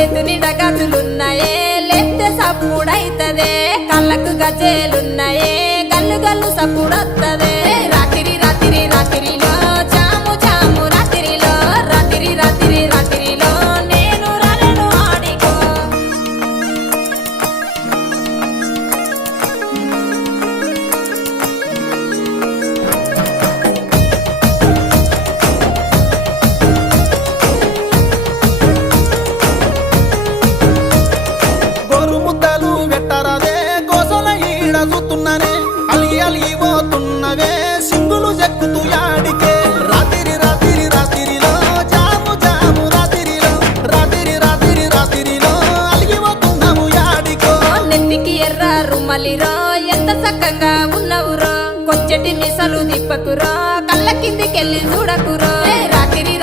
చేతు నిండా గజులున్నాయే లెత్తే సప్పుడైతదే కళ్ళకు గజేలున్నాయే గల్లు గల్లు సప్పుడొత్తదే రాత్రి రాత్రి రాత్రిలో జాము జాము రాత్రిలో రాత్రి రాత్రి రాత్రిలో నేను రాలేను ఆడికో ముద్దలు పెట్టరాదే గోసల ఈడ చూస్తున్నానే అలిగి అలిగి పోతున్నవే సింగులు చెక్కుతూ యాడికే రాత్రి రాత్రి రాత్రిలో జాము జాము రాత్రిలో రాత్రి రాత్రి రాత్రిలో అలిగి పోతున్నావు యాడికో నెత్తికి ఎర్ర రుమలిరో ఎంత చక్కగా ఉన్నవురో కొంచెటి మిసలు దిప్పకురో కళ్ళ కిందికెళ్ళి చూడకురో రాత్రి